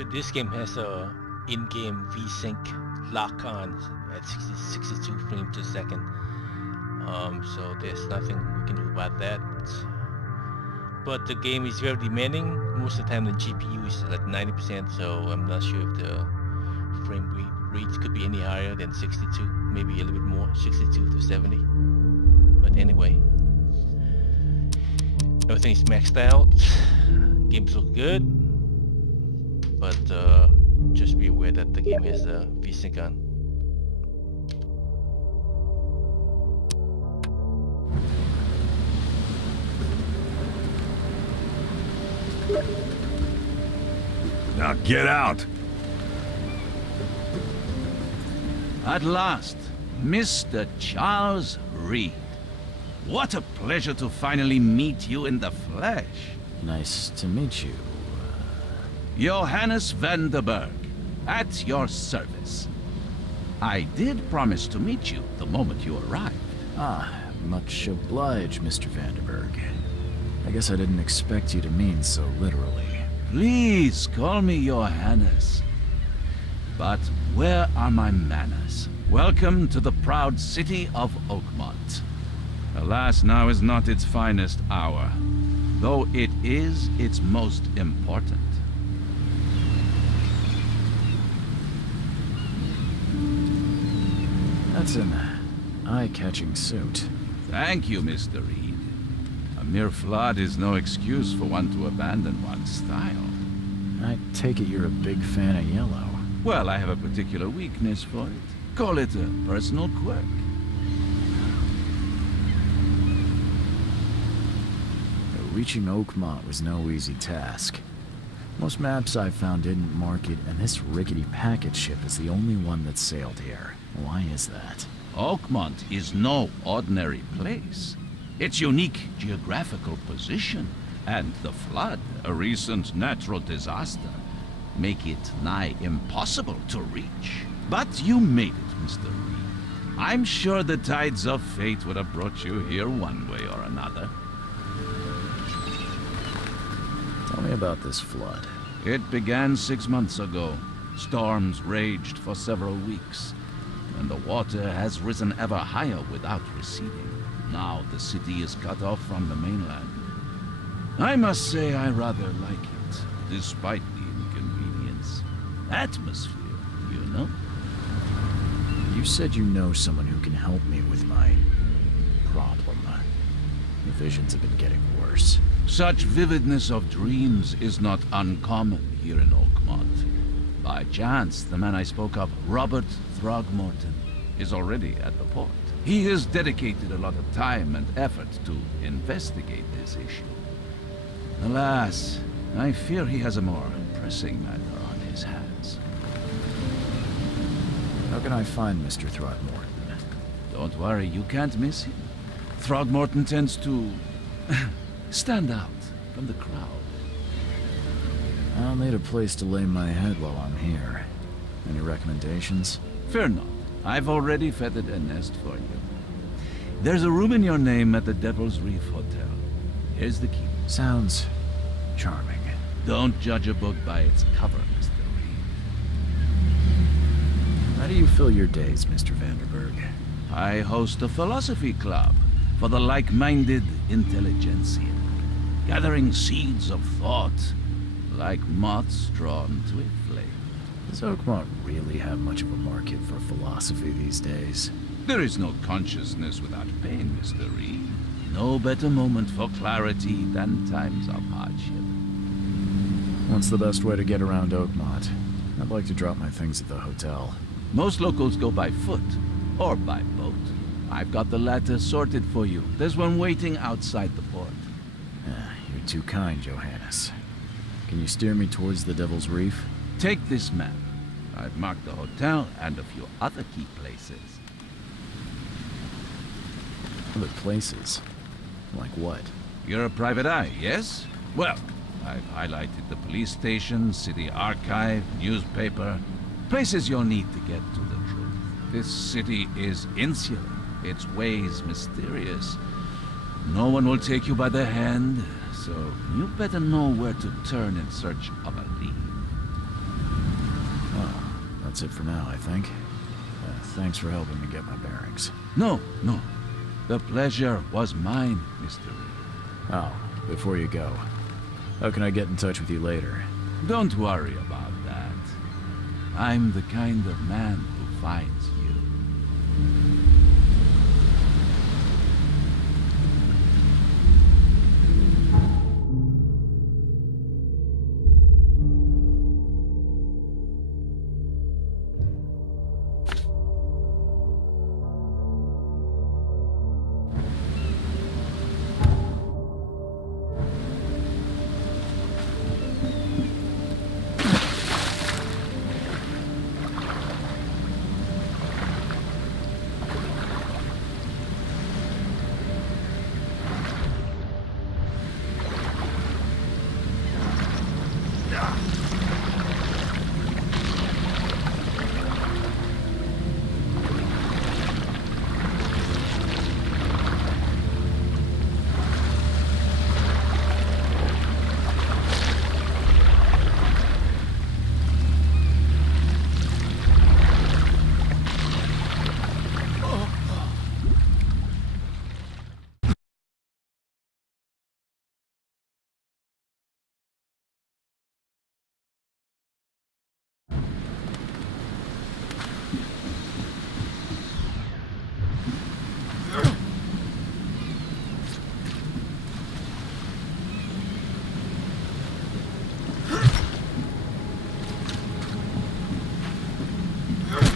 So this game has a in-game VSync lock-on at 62 frames per second. So there's nothing we can do about that. But the game is very demanding. Most of the time the GPU is like 90%, so I'm not sure if the frame rates could be any higher than 62, maybe a little bit more, 62 to 70. But anyway, everything's maxed out. Games look good, but just be aware that the game has a VSync on. Now get out! At last, Mr. Charles Reed. What a pleasure to finally meet you in the flesh. Nice to meet you. Johannes Vanderberg, at your service. I did promise to meet you the moment you arrived. Ah, much obliged, Mr. Vanderberg. I guess I didn't expect you to mean so literally. Please call me Johannes. But where are my manners? Welcome to the proud city of Oakmont. Alas, now is not its finest hour, though it is its most important. That's an eye-catching suit. Thank you, Mr. Reed. A mere flood is no excuse for one to abandon one's style. I take it you're a big fan of yellow. Well, I have a particular weakness for it. Call it a personal quirk. Reaching Oakmont was no easy task. Most maps I've found didn't mark it, and this rickety packet ship is the only one that sailed here. Why is that? Oakmont is no ordinary place. Its unique geographical position and the flood, a recent natural disaster, make it nigh impossible to reach. But you made it, Mr. Reed. I'm sure the tides of fate would have brought you here one way or another. Tell me about this flood. It began 6 months ago. Storms raged for several weeks, and the water has risen ever higher without receding. Now the city is cut off from the mainland. I must say I rather like it, despite the inconvenience. Atmosphere, you know? You said you know someone who can help me with my problem. The visions have been getting worse. Such vividness of dreams is not uncommon here in Oakmont. By chance, the man I spoke of, Robert Throgmorton, is already at the port. He has dedicated a lot of time and effort to investigate this issue. Alas, I fear he has a more pressing matter on his hands. How can I find Mr. Throgmorton? Don't worry, you can't miss him. Throgmorton tends to stand out from the crowd. I'll need a place to lay my head while I'm here. Any recommendations? Fear not. I've already feathered a nest for you. There's a room in your name at the Devil's Reef Hotel. Here's the key. Sounds charming. Don't judge a book by its cover, Mr. Reed. How do you fill your days, Mr. Vanderberg? I host a philosophy club for the like-minded intelligentsia, gathering seeds of thought like moths drawn to a flame. Does Oakmont really have much of a market for philosophy these days? There is no consciousness without pain, Mr. Reed. No better moment for clarity than times of hardship. What's the best way to get around Oakmont? I'd like to drop my things at the hotel. Most locals go by foot or by boat. I've got the latter sorted for you. There's one waiting outside the port. You're too kind, Johannes. Can you steer me towards the Devil's Reef? Take this map. I've marked the hotel and a few other key places. Other places? Like what? You're a private eye, yes? Well, I've highlighted the police station, city archive, newspaper. Places you'll need to get to the truth. This city is insular, its ways mysterious. No one will take you by the hand, so you better know where to turn in search of a lead. That's it for now, I think. Thanks for helping me get my bearings. No, no. The pleasure was mine, Mr. Reed. Oh, before you go, how can I get in touch with you later? Don't worry about that. I'm the kind of man who finds you.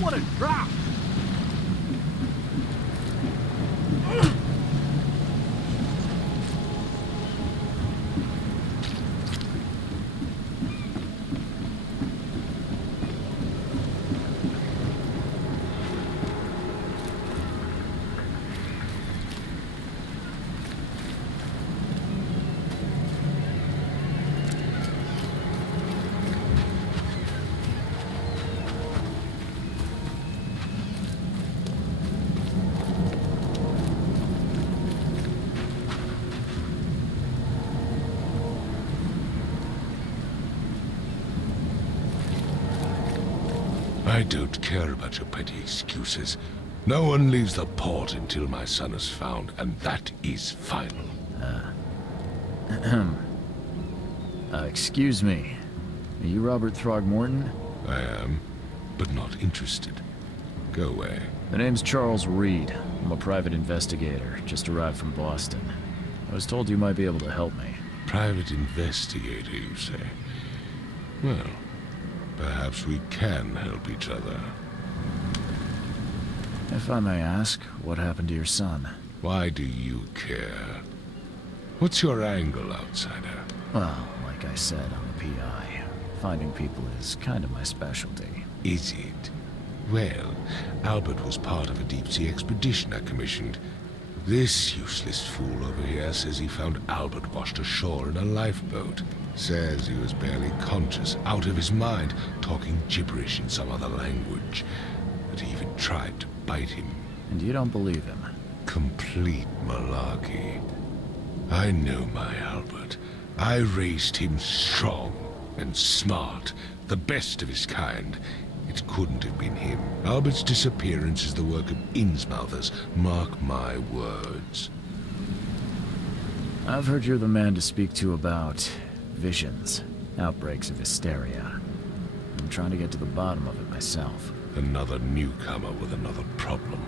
What a drop! I don't care about your petty excuses. No one leaves the port until my son is found, and that is final. Excuse me. Are you Robert Throgmorton? I am, but not interested. Go away. The name's Charles Reed. I'm a private investigator, just arrived from Boston. I was told you might be able to help me. Private investigator, you say? Well, perhaps we can help each other. If I may ask, what happened to your son? Why do you care? What's your angle, outsider? Well, like I said, I'm a PI. Finding people is kind of my specialty. Is it? Well, Albert was part of a deep-sea expedition I commissioned. This useless fool over here says he found Albert washed ashore in a lifeboat. Says he was barely conscious, out of his mind, talking gibberish in some other language. That he even tried to bite him. And you don't believe him? Complete malarkey. I know my Albert. I raised him strong and smart, the best of his kind. It couldn't have been him. Albert's disappearance is the work of Innsmouthers, mark my words. I've heard you're the man to speak to about visions, outbreaks of hysteria. I'm trying to get to the bottom of it myself. Another newcomer with another problem.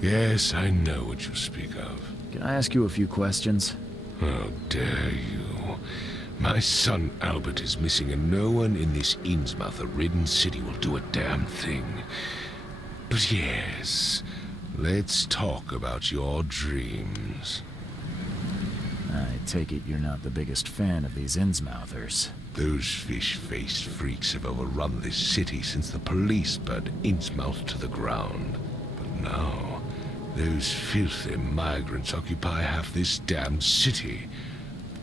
Yes, I know what you speak of. Can I ask you a few questions? How dare you? My son Albert is missing, and no one in this Innsmouther-ridden city will do a damn thing. But yes, let's talk about your dreams. I take it you're not the biggest fan of these Innsmouthers. Those fish-faced freaks have overrun this city since the police burned Innsmouth to the ground. But now, those filthy migrants occupy half this damned city.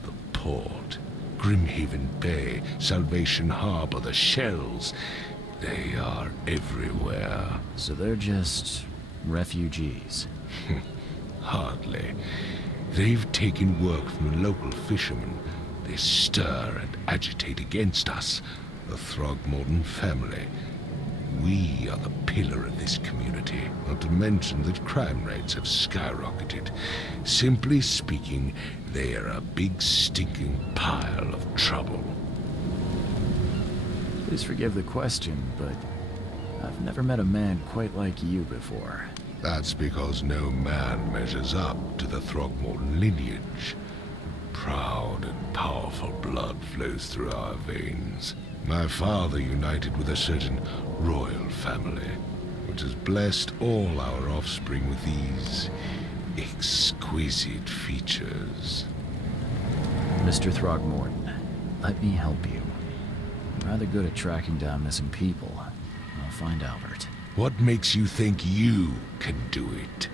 The port, Grimhaven Bay, Salvation Harbor, the shells. They are everywhere. So they're just refugees. Hardly. They've taken work from local fishermen. They stir and agitate against us. the Throgmorton family. We are the pillar of this community, not to mention that crime rates have skyrocketed. Simply speaking, they are a big stinking pile of trouble. Please forgive the question, but I've never met a man quite like you before. That's because no man measures up to the Throgmorton lineage. Proud and powerful blood flows through our veins. My father united with a certain royal family, which has blessed all our offspring with these exquisite features. Mr. Throgmorton, let me help you. I'm rather good at tracking down missing people. I'll find Albert. What makes you think you can do it?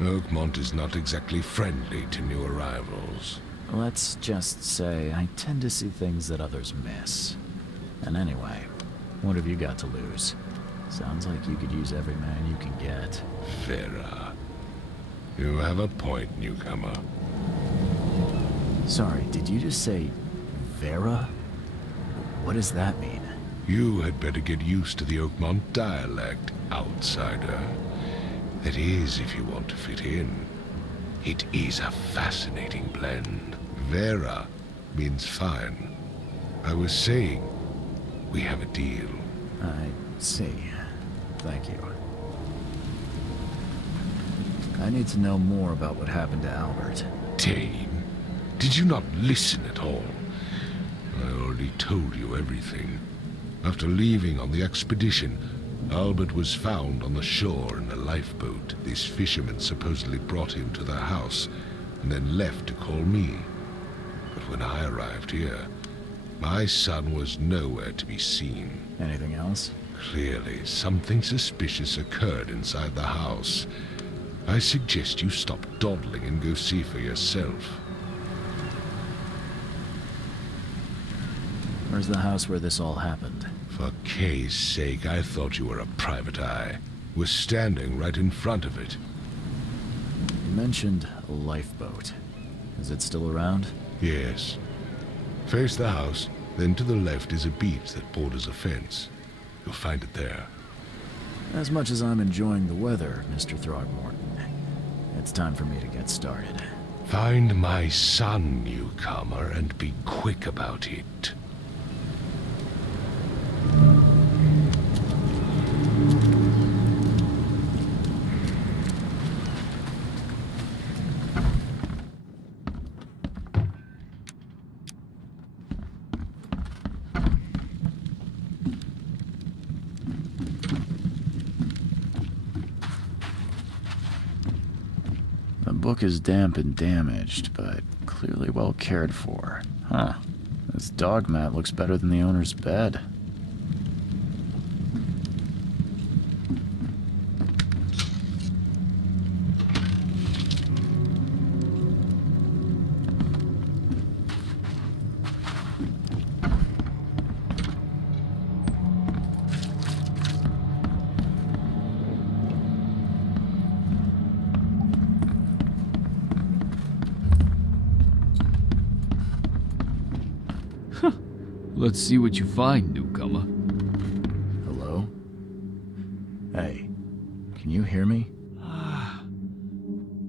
Oakmont is not exactly friendly to new arrivals. Let's just say I tend to see things that others miss. And anyway, what have you got to lose? Sounds like you could use every man you can get. Vera. You have a point, newcomer. Sorry, did you just say Vera? What does that mean? You had better get used to the Oakmont dialect, outsider. That is, if you want to fit in. It is a fascinating blend. Vera means fine. I was saying, we have a deal. I see. Thank you. I need to know more about what happened to Albert. Dane, did you not listen at all? I already told you everything. After leaving on the expedition, Albert was found on the shore in a lifeboat. This fisherman supposedly brought him to their house and then left to call me. But when I arrived here, my son was nowhere to be seen. Anything else? Clearly, something suspicious occurred inside the house. I suggest you stop dawdling and go see for yourself. Where's the house where this all happened? For Kay's sake, I thought you were a private eye. We're standing right in front of it. You mentioned a lifeboat. Is it still around? Yes. Face the house, then to the left is a beach that borders a fence. You'll find it there. As much as I'm enjoying the weather, Mr. Throgmorton, it's time for me to get started. Find my son, newcomer, and be quick about it. The book is damp and damaged, but clearly well cared for. Huh. This dog mat looks better than the owner's bed. Let's see what you find, newcomer. Hello? Hey, can you hear me?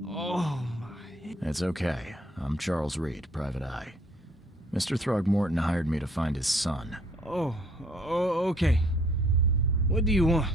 Oh my. It's okay. I'm Charles Reed, Private Eye. Mr. Throgmorton hired me to find his son. Oh, okay. What do you want?